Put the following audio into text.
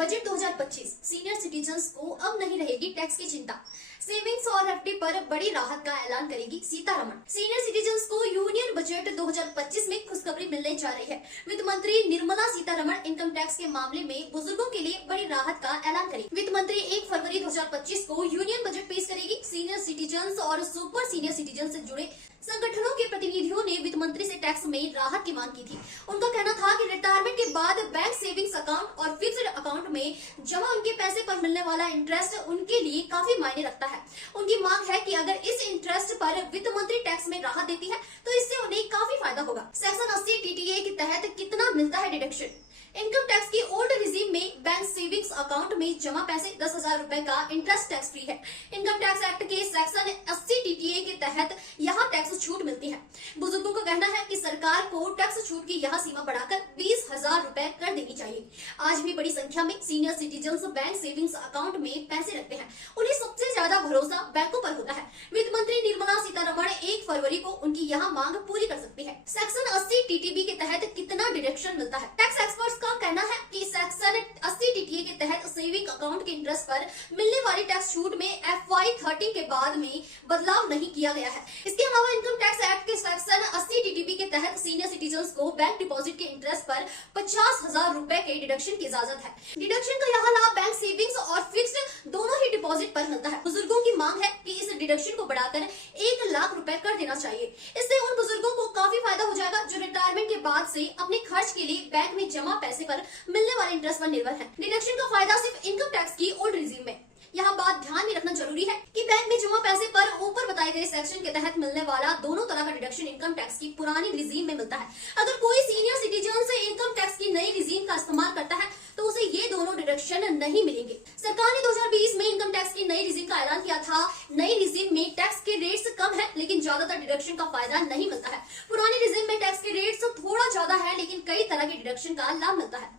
Budget 2025 senior citizens को अब नहीं रहेगी टैक्स की चिंता। सेविंग्स और एफडी पर बड़ी राहत का ऐलान करेगी सीतारमण। सीनियर सिटीजन्स को यूनियन बजट 2025 में खुशखबरी मिलने जा रही है। वित्त मंत्री निर्मला सीतारमण इनकम टैक्स के मामले में बुजुर्गों के लिए बड़ी राहत का ऐलान करेगी। वित्त मंत्री 1 फरवरी 2025 को यूनियन बजट पेश करेगी। सीनियर सिटीजन्स और सुपर सीनियर सिटीजन से जुड़े संगठनों के प्रतिनिधियों ने वित्त मंत्री से टैक्स में राहत की मांग की थी। उनका कहना था कि रिटायरमेंट के बाद बैंक सेविंग्स अकाउंट और फिक्स्ड अकाउंट में जमा उनके पैसे पर मिलने वाला इंटरेस्ट उनके लिए काफी मायने रखता है। उनकी मांग है कि अगर इस इंटरेस्ट पर वित्त मंत्री टैक्स में राहत देती है तो इससे उन्हें काफी फायदा होगा। सेक्शन 80 टीटीए के तहत कितना मिलता है डिडक्शन। इनकम टैक्स की ओल्ड रिजीम में बैंक सेविंग्स अकाउंट में जमा पैसे 10,000 रुपए का इंटरेस्ट टैक्स फ्री है। इनकम टैक्स एक्ट के सेक्शन 80 टीटीए के तहत यहाँ टैक्स छूट मिलती है। बुजुर्गों का कहना है कि सरकार को टैक्स छूट की यह सीमा बढ़ाकर 20,000 रुपए कर देनी चाहिए। आज भी बड़ी संख्या में senior citizens bank savings account में पैसे रखते हैं। उन्हें सबसे ज्यादा भरोसा बैंकों पर होता है। वित्त मंत्री निर्मला सीतारमण 1 फरवरी को उनकी यह मांग पूरी कर सकती है। सेक्शन 80 टीटीबी के तहत कितना डिडक्शन मिलता है। टैक्स एक्सपर्ट्स का कहना है कि सेक्शन 80 टीटीए के तहत सेविंग अकाउंट के इंटरेस्ट पर मिलने वाली टैक्स छूट में FY 30 के बाद में बदलाव नहीं किया गया है। इसके अलावा इनकम टैक्स एक्ट के सेक्शन 80 टीटीबी के तहत सीनियर सिटीजन्स को बैंक डिपॉजिट के इंटरेस्ट पर 50,000 रुपए के डिडक्शन की इजाजत है। डिडक्शन का यह लाभ बैंक सेविंग्स और फिक्स्ड दोनों ही डिपॉजिट पर मिलता है। बुजुर्गों की मांग है कि इस डिडक्शन को बढ़ाकर 1 लाख रुपए कर देना चाहिए। इससे उन बुजुर्गों को काफी फायदा हो जाएगा जो रिटायरमेंट के बाद से अपने खर्च के लिए बैंक में जमा पैसे पर मिलने वाले इंटरेस्ट पर निर्भर है। डिडक्शन का फायदा सिर्फ इनकम टैक्स की ओल्ड रिजीम में। यहाँ बात ध्यान में रखना जरूरी है कि बैंक में जमा पैसे पर ऊपर बताए गए सेक्शन के तहत मिलने वाला दोनों तरह का डिडक्शन इनकम टैक्स की पुरानी रिजीम में मिलता है। अगर कोई सीनियर सिटीजन से इनकम टैक्स की नई रिजीम का इस्तेमाल करता है तो उसे ये दोनों डिडक्शन नहीं मिलेंगे। सरकार ने 2020 में इनकम टैक्स की नई रिजीम का ऐलान किया था। नई रिजीम में टैक्स के रेट्स कम है लेकिन ज्यादातर डिडक्शन का फायदा नहीं मिलता है। पुरानी रिजीम में टैक्स के रेट्स थोड़ा ज्यादा है लेकिन कई तरह के डिडक्शन का लाभ मिलता है।